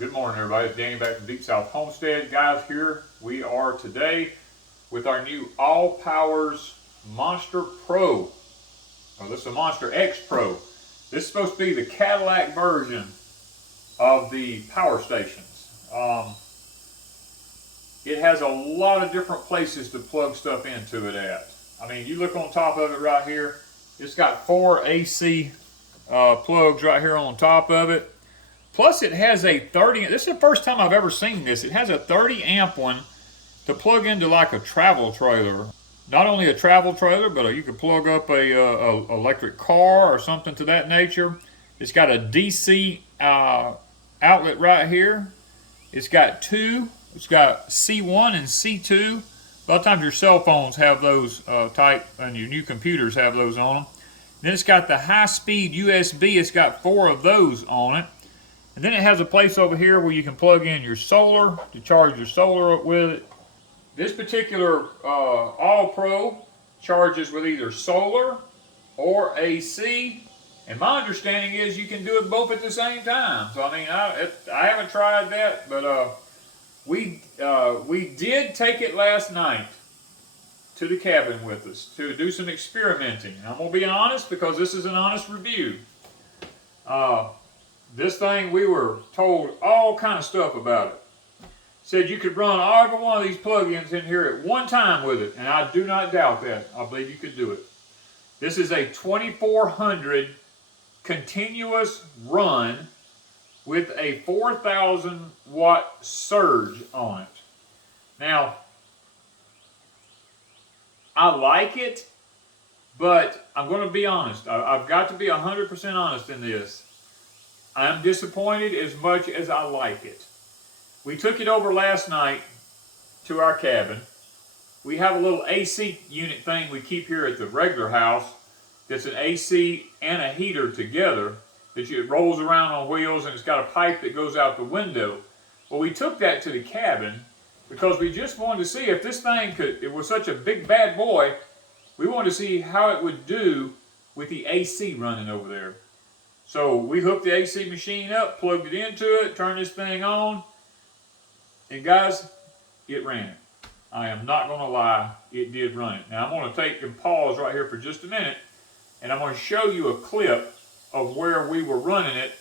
Good morning, everybody. It's Danny back from Deep South Homestead. Guys, here we are today with our new ALLPOWERS Monster Pro. Well, this is a Monster X Pro. This is supposed to be the Cadillac version of the power stations. It has a lot of different places to plug stuff into it at. I mean, you look on top of it right here, it's got 4 AC plugs right here on top of it. Plus it has a 30, this is the first time I've ever seen this, it has a 30 amp one to plug into like a travel trailer. Not only a travel trailer, but you could plug up a electric car or something to that nature. It's got a DC outlet right here. It's got C1 and C2. A lot of times your cell phones have those type, and your new computers have those on them. Then it's got the high-speed USB. It's got 4 of those on it. And then it has a place over here where you can plug in your solar to charge your solar with it. This particular ALLPRO charges with either solar or AC. And my understanding is you can do it both at the same time. So I mean, I haven't tried that, but we did take it last night to the cabin with us to do some experimenting. I'm gonna be honest because this is an honest review. This thing, we were told all kind of stuff about it. Said you could run every one of these plug-ins in here at one time with it, and I do not doubt that. I believe you could do it. This is a 2400 continuous run with a 4,000 watt surge on it. Now, I like it, but I'm going to be honest. I've got to be 100% honest in this. I'm disappointed as much as I like it. We took it over last night to our cabin. We have a little AC unit thing we keep here at the regular house that's an AC and a heater together that it rolls around on wheels, and it's got a pipe that goes out the window. Well, we took that to the cabin because we just wanted to see if this thing could, it was such a big bad boy, we wanted to see how it would do with the AC running over there. So we hooked the AC machine up, plugged it into it, turned this thing on, and guys, it ran it. I am not going to lie, it did run it. Now I'm going to take and pause right here for just a minute, and I'm going to show you a clip of where we were running it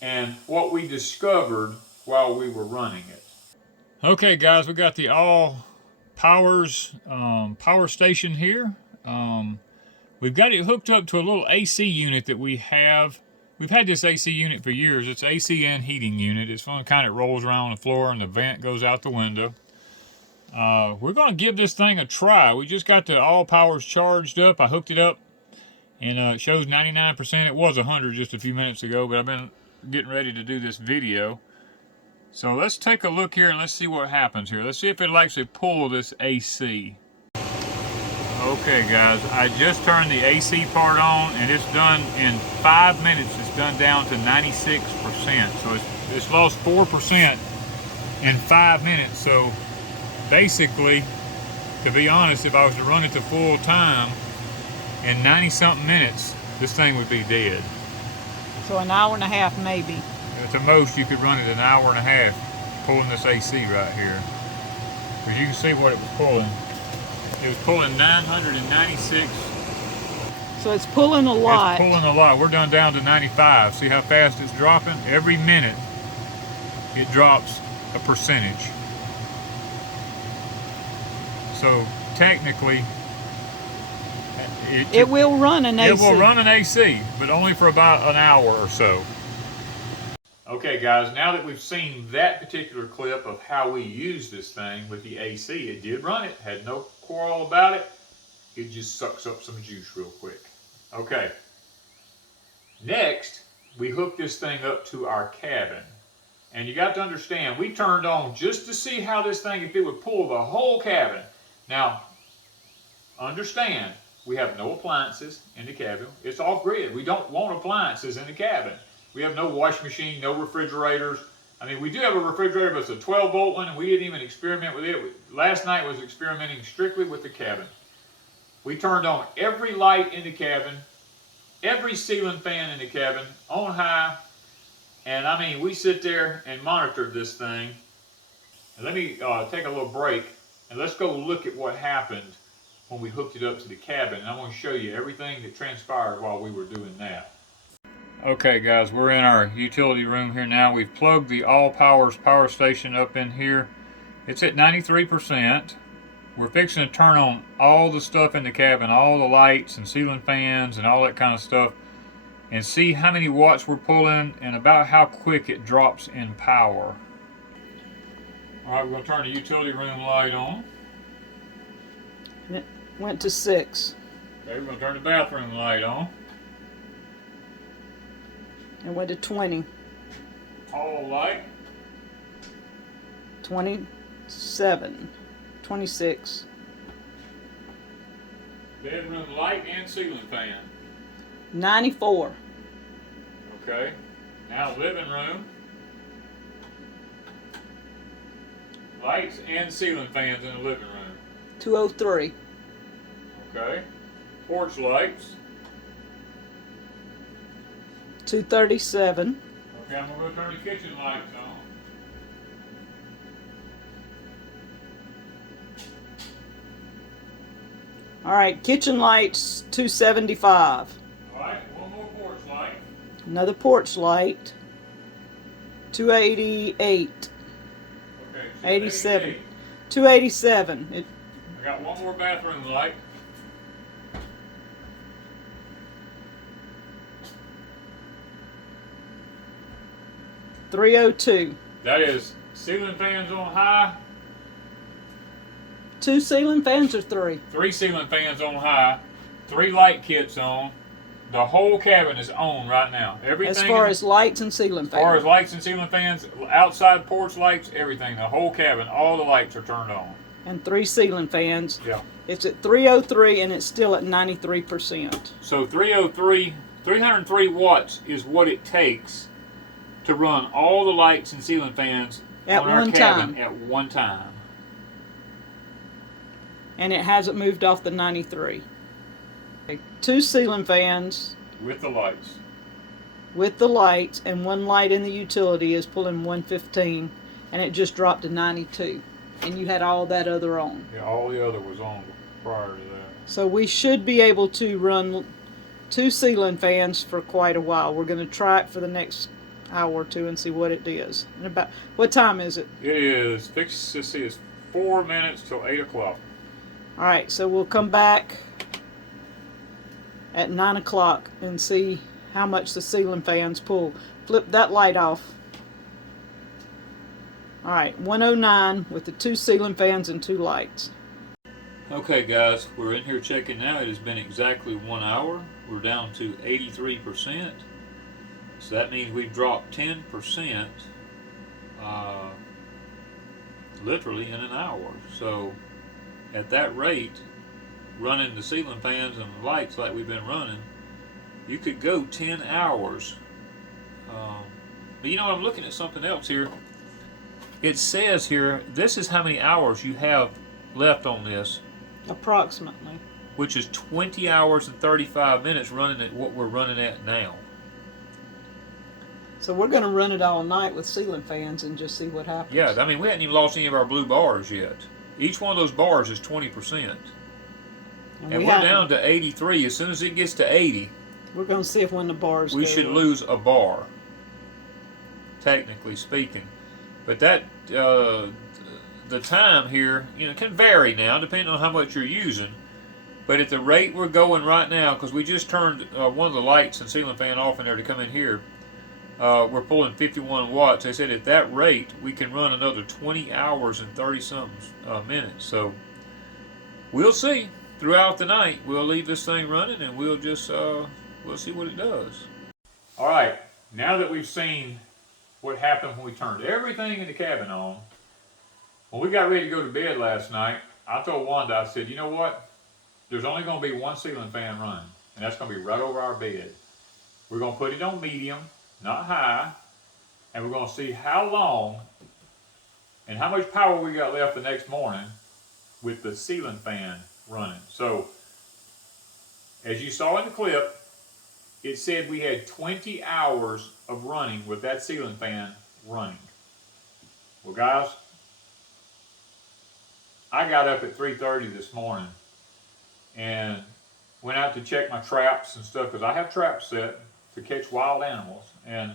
and what we discovered while we were running it. Okay guys, we got the ALLPOWERS power station here. We've got it hooked up to a little AC unit that we have. We've had this AC unit for years. It's AC and heating unit. It's one kind that rolls around on the floor and the vent goes out the window. We're going to give this thing a try. We just got the ALLPOWERS charged up. I hooked it up and it shows 99%. It was 100 just a few minutes ago, but I've been getting ready to do this video. So let's take a look here and let's see what happens here. Let's see if it'll actually pull this AC. Okay guys, I just turned the AC part on and it's done in 5 minutes. It's done down to 96%. So it's lost 4% in 5 minutes. So basically, to be honest, if I was to run it to full time, in 90-something minutes, this thing would be dead. So an hour and a half maybe. At the most, you could run it an hour and a half pulling this AC right here. Because you can see what it was pulling. It was pulling 996. So it's pulling a lot. It's pulling a lot. We're down to 95. See how fast it's dropping? Every minute, it drops a percentage. So technically, it will run an AC. It will run an AC, but only for about an hour or so. Okay guys, now that we've seen that particular clip of how we use this thing with the AC, it did run it, had no quarrel about it. It just sucks up some juice real quick. Okay. Next, we hooked this thing up to our cabin. And you got to understand, we turned on just to see how this thing, if it would pull the whole cabin. Now, understand, we have no appliances in the cabin. It's off-grid. We don't want appliances in the cabin. We have no washing machine, no refrigerators. I mean, we do have a refrigerator, but it's a 12-volt one, and we didn't even experiment with it. Last night was experimenting strictly with the cabin. We turned on every light in the cabin, every ceiling fan in the cabin on high, And I mean, we sit there and monitor this thing. And let me take a little break and let's go look at what happened when we hooked it up to the cabin. And I want to show you everything that transpired while we were doing that. Okay guys, we're in our utility room here now. We've plugged the ALLPOWERS power station up in here. It's at 93%. We're fixing to turn on all the stuff in the cabin, all the lights and ceiling fans and all that kind of stuff, and see how many watts we're pulling and about how quick it drops in power. Alright, we're going to turn the utility room light on. It went to 6. Okay, we're going to turn the bathroom light on. It went to 20. Hall light. 27. 26. Bedroom light and ceiling fan. 94. Okay. Now living room. Lights and ceiling fans in the living room. 203. Okay. Porch lights. 237. Okay, I'm going to turn the kitchen lights on. All right, kitchen lights 275. Alright, one more porch light. Another porch light 288. Okay, 87. 287. I got one more bathroom light. $302. That is ceiling fans on high. 2 ceiling fans or 3? 3 ceiling fans on high. 3 light kits on. The whole cabin is on right now. Everything. As far as lights and ceiling fans. As far as lights and ceiling fans, outside porch lights, everything. The whole cabin, all the lights are turned on. And 3 ceiling fans. Yeah. It's at 303 and it's still at 93%. So 303 watts is what it takes to run all the lights and ceiling fans At on our one cabin time. at one time. And it hasn't moved off the 93. Okay, 2 ceiling fans With the lights. with the lights, and 1 light in the utility is pulling 115, and it just dropped to 92. And you had all that other on. Yeah, all the other was on prior to that. So we should be able to run 2 ceiling fans for quite a while. We're going to try it for the next hour or 2 and see what it is. And about what time is it? It is fixed to see. It's 4 minutes till 8 o'clock. All right, so we'll come back at 9 o'clock and see how much the ceiling fans pull. Flip that light off. All right, 109 with the 2 ceiling fans and 2 lights. Okay guys, we're in here checking now. It has been exactly 1 hour. We're down to 83%. So that means we've dropped 10% literally in an hour. So at that rate, running the ceiling fans and the lights like we've been running, you could go 10 hours. But you know, I'm looking at something else here. It says here, this is how many hours you have left on this. Approximately. Which is 20 hours and 35 minutes running at what we're running at now. So we're going to run it all night with ceiling fans and just see what happens. Yeah, I mean, we hadn't even lost any of our blue bars yet. Each one of those bars is 20%. And we're down to 83. As soon as it gets to 80, we're going to see if when the bars we go should up. lose a bar, technically speaking. But that, the time here, you know, can vary now depending on how much you're using. But at the rate we're going right now, because we just turned one of the lights and ceiling fan off in there to come in here, we're pulling 51 watts. They said at that rate we can run another 20 hours and 30-something minutes. So we'll see. Throughout the night, we'll leave this thing running and we'll just we'll see what it does. All right, now that we've seen what happened when we turned everything in the cabin on, when we got ready to go to bed last night, I told Wanda, I said, you know what? There's only going to be 1 ceiling fan running, and that's going to be right over our bed. We're going to put it on medium, not high, and we're going to see how long and how much power we got left the next morning with the ceiling fan running. So, as you saw in the clip, it said we had 20 hours of running with that ceiling fan running. Well, guys, I got up at 3:30 this morning and went out to check my traps and stuff, because I have traps set to catch wild animals. And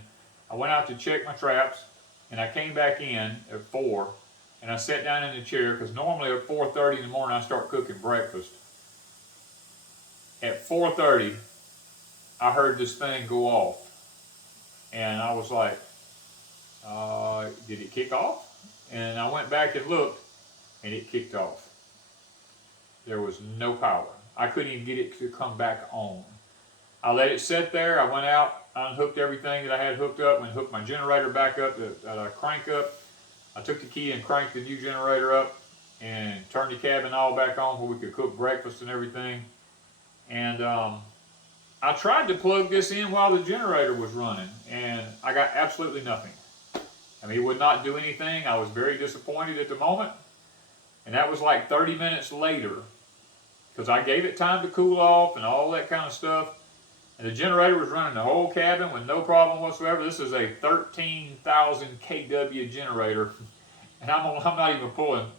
I went out to check my traps, and I came back in at 4, and I sat down in the chair, because normally at 4:30 in the morning I start cooking breakfast. At 4:30, I heard this thing go off, and I was like, did it kick off? And I went back and looked, and it kicked off. There was no power. I couldn't even get it to come back on. I let it sit there. I went out, unhooked everything that I had hooked up, and hooked my generator back up to crank up. I took the key and cranked the new generator up and turned the cabin all back on where we could cook breakfast and everything. And I tried to plug this in while the generator was running, and I got absolutely nothing. I mean, it would not do anything. I was very disappointed at the moment. And that was like 30 minutes later, because I gave it time to cool off and all that kind of stuff. And the generator was running the whole cabin with no problem whatsoever. This is a 13,000 kW generator, and I'm not even pulling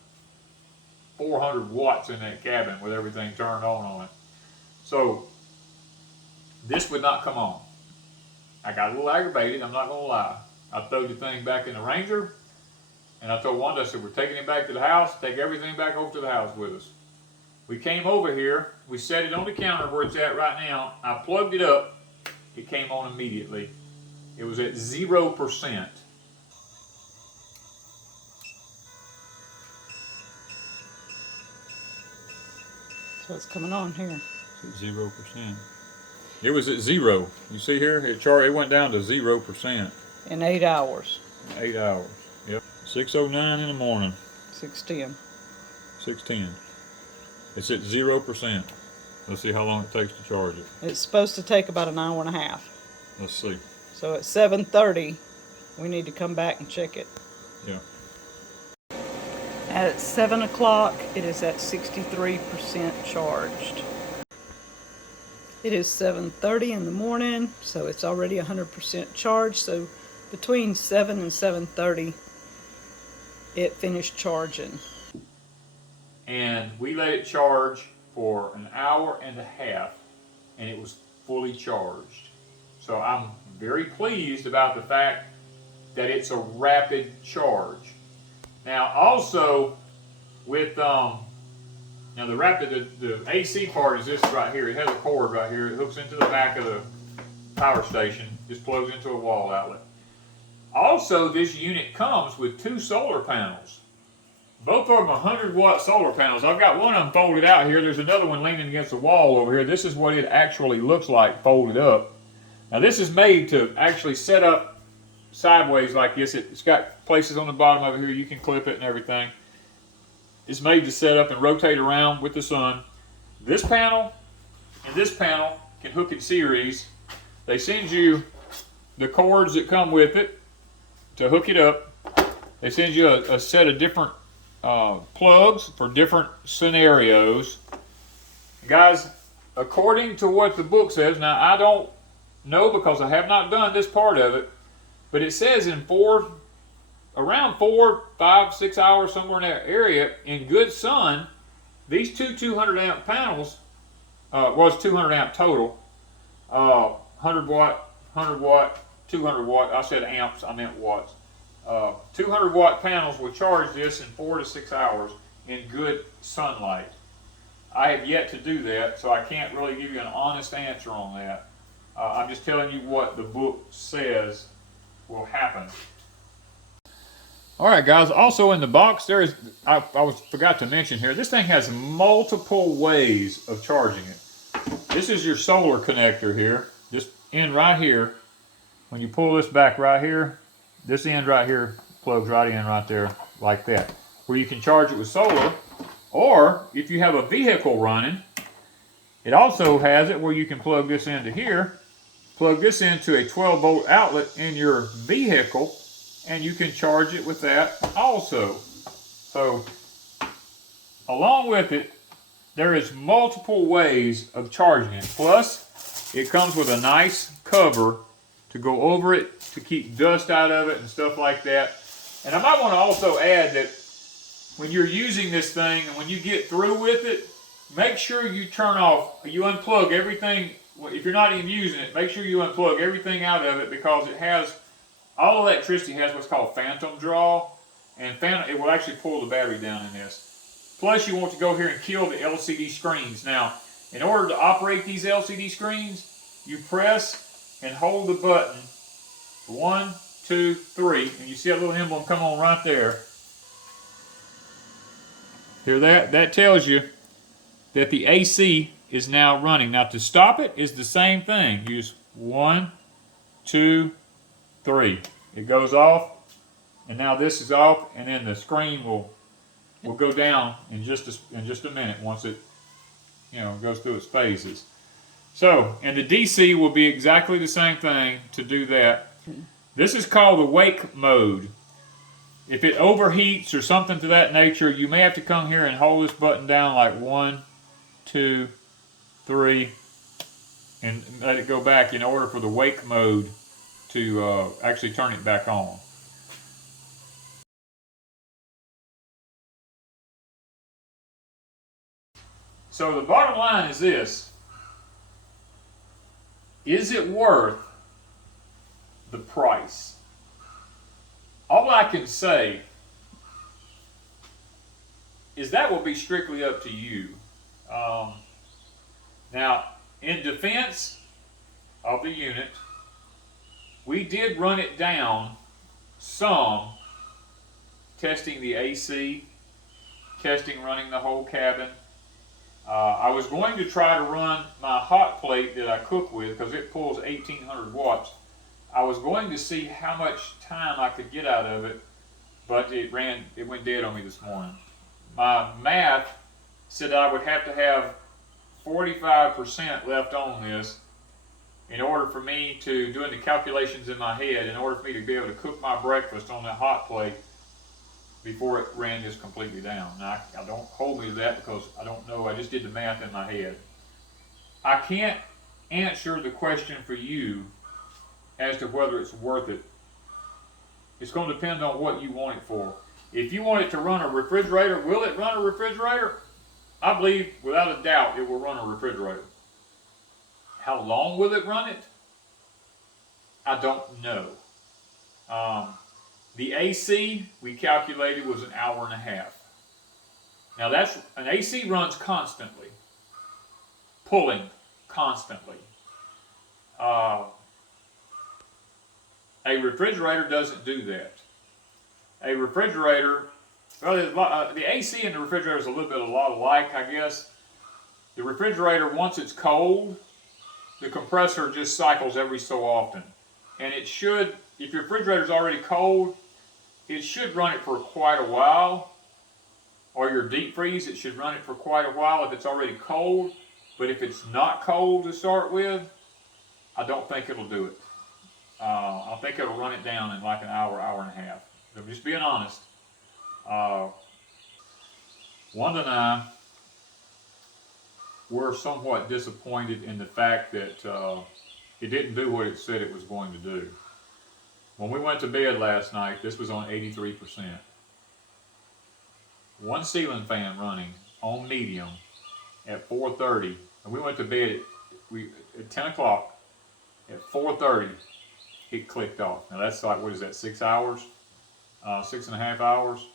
400 watts in that cabin with everything turned on it. So this would not come on. I got a little aggravated, I'm not going to lie. I threw the thing back in the Ranger, and I told Wanda, I said, we're taking it back to the house, take everything back over to the house with us. We came over here, we set it on the counter where it's at right now. I plugged it up, it came on immediately. It was at 0%. So it's coming on here. It's at 0%. It was at 0. You see here, it went down to 0%. In 8 hours. 8 hours. Yep. 6:09 in the morning. 6:10. 6:10. It's at 0%. Let's see how long it takes to charge it. It's supposed to take about an hour and a half. Let's see. So at 7:30, we need to come back and check it. Yeah. At 7 o'clock, it is at 63% charged. It is 7:30 in the morning, so it's already 100% charged. So between 7 and 7:30, it finished charging. And we let it charge for an hour and a half, and it was fully charged. So I'm very pleased about the fact that it's a rapid charge. Now also with now the AC part is this right here. It has a cord right here. It hooks into the back of the power station. Just plugs into a wall outlet. Also, this unit comes with 2 solar panels. Both of them 100-watt solar panels. I've got one of them folded out here. There's another one leaning against the wall over here. This is what it actually looks like folded up. Now this is made to actually set up sideways like this. It's got places on the bottom over here you can clip it and everything. It's made to set up and rotate around with the sun. This panel and this panel can hook in series. They send you the cords that come with it to hook it up. They send you a set of different plugs for different scenarios. Guys, according to what the book says, now I don't know because I have not done this part of it, but it says in around 4, 5, 6 hours, somewhere in that area, in good sun, these two 200 amp panels, was 200 amp total, 100 watt, 200 watt, I said amps, I meant watts. 200 watt panels will charge this in 4 to 6 hours in good sunlight. I have yet to do that, so I can't really give you an honest answer on that. I'm just telling you what the book says will happen. Alright guys, also in the box there is, I forgot to mention here, this thing has multiple ways of charging it. This is your solar connector here, this end right here. When you pull this back right here, this end right here plugs right in right there like that, where you can charge it with solar. Or if you have a vehicle running, it also has it where you can plug this into here, plug this into a 12-volt outlet in your vehicle, and you can charge it with that also. So along with it, there is multiple ways of charging it. Plus, it comes with a nice cover to go over it to keep dust out of it and stuff like that. And I might want to also add that when you're using this thing and when you get through with it, make sure you turn off, you unplug everything. If you're not even using it, make sure you unplug everything out of it, because it has, all electricity has what's called phantom draw, and it will actually pull the battery down in this. Plus, you want to go here and kill the LCD screens. Now, in order to operate these LCD screens, you press and hold the button 1, 2, 3, and you see a little emblem come on right there. Hear that? That tells you that the AC is now running. Now, to stop it is the same thing. Use 1, 2, 3. It goes off, and now this is off, and then the screen will go down in just a minute once it goes through its phases. So, and the DC will be exactly the same thing to do that. This is called the wake mode. If it overheats or something to that nature, you may have to come here and hold this button down like 1, 2, 3, and let it go back in order for the wake mode to actually turn it back on. So the bottom line is this: is it worth the price? All I can say is that will be strictly up to you. Now, in defense of the unit, we did run it down some, testing the AC, testing running the whole cabin. I was going to try to run my hot plate that I cook with, because it pulls 1800 watts. I was going to see how much time I could get out of it, but it went dead on me this morning. My math said I would have to have 45% left on this in order for me to, doing the calculations in my head, in order for me to be able to cook my breakfast on that hot plate before it ran this completely down. Now, I don't hold me to that, because I don't know. I just did the math in my head. I can't answer the question for you as to whether it's worth it. It's going to depend on what you want it for. If you want it to run a refrigerator, will it run a refrigerator? I believe, without a doubt, it will run a refrigerator. How long will it run it? I don't know. The AC, we calculated, was an hour and a half. Now, an AC runs constantly, pulling constantly. A refrigerator doesn't do that. A refrigerator, well, the AC and the refrigerator is a lot alike, I guess. The refrigerator, once it's cold, the compressor just cycles every so often. And it should, if your refrigerator is already cold, it should run it for quite a while. Or your deep freeze, it should run it for quite a while if it's already cold. But if it's not cold to start with, I don't think it'll do it. I think it'll run it down in like an hour, hour and a half. So I'm just being honest. Wanda and I were somewhat disappointed in the fact that it didn't do what it said it was going to do. When we went to bed last night, this was on 83%. One ceiling fan running on medium at 4:30, and we went to bed at 10 o'clock. At 4:30, it clicked off. Now that's like, what is that, 6 hours? 6.5 hours?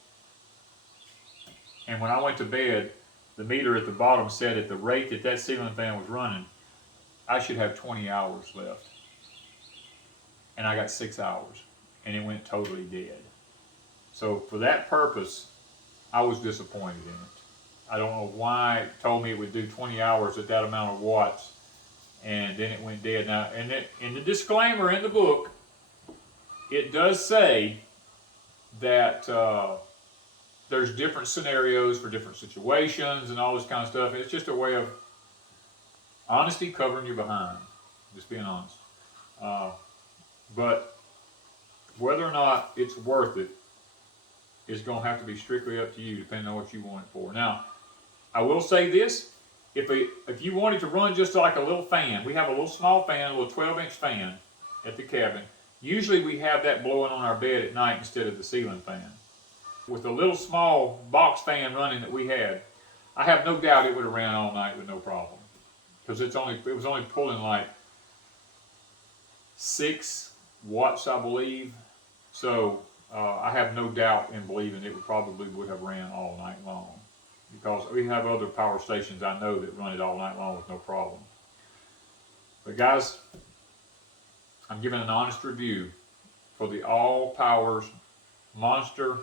And when I went to bed, the meter at the bottom said at the rate that that ceiling fan was running, I should have 20 hours left. And I got 6 hours, and it went totally dead. So for that purpose, I was disappointed in it. I don't know why it told me it would do 20 hours at that amount of watts, and then it went dead. Now, in the disclaimer in the book, it does say that there's different scenarios for different situations and all this kind of stuff. It's just a way of honesty covering your behind, just being honest. But whether or not it's worth it is going to have to be strictly up to you, depending on what you want it for. Now, I will say this: if you wanted to run just like a little fan, we have a little small fan, a little 12-inch fan at the cabin. Usually we have that blowing on our bed at night instead of the ceiling fan. With the little small box fan running that we had, I have no doubt it would have ran all night with no problem. Because it was only pulling like 6 watts, I believe. So I have no doubt in believing it probably would have ran all night long. Because we have other power stations I know that run it all night long with no problem. But guys, I'm giving an honest review for the ALLPOWERS Monster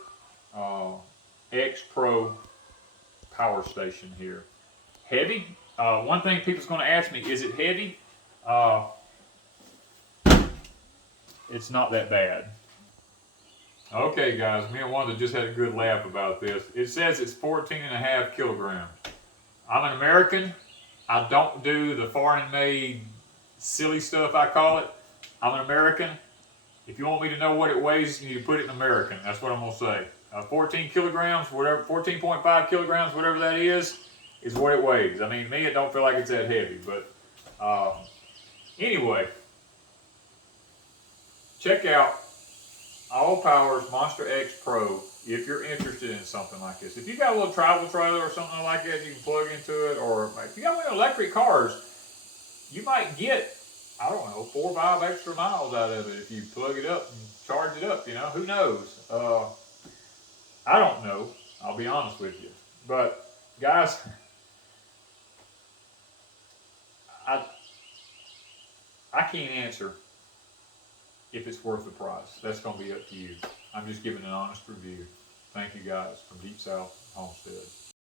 X Pro power station here. Heavy? One thing people's going to ask me, is it heavy? It's not that bad. Okay guys, me and Wanda just had a good laugh about this. It says it's 14.5 kilograms. I'm an American. I don't do the foreign made silly stuff, I call it. I'm an American. If you want me to know what it weighs, you need to put it in American. That's what I'm going to say. 14 kilograms, whatever, 14.5 kilograms, whatever that is what it weighs. I mean, me, it don't feel like it's that heavy. But anyway, check out ALLPOWERS Monster X Pro if you're interested in something like this. If you got a little travel trailer or something like that, you can plug into it. Or if you got one of the electric cars, you might get, I don't know, 4 or 5 extra miles out of it if you plug it up and charge it up, you know, who knows? I don't know, I'll be honest with you. But, guys, I can't answer if it's worth the price. That's going to be up to you. I'm just giving an honest review. Thank you guys from Deep South Homestead.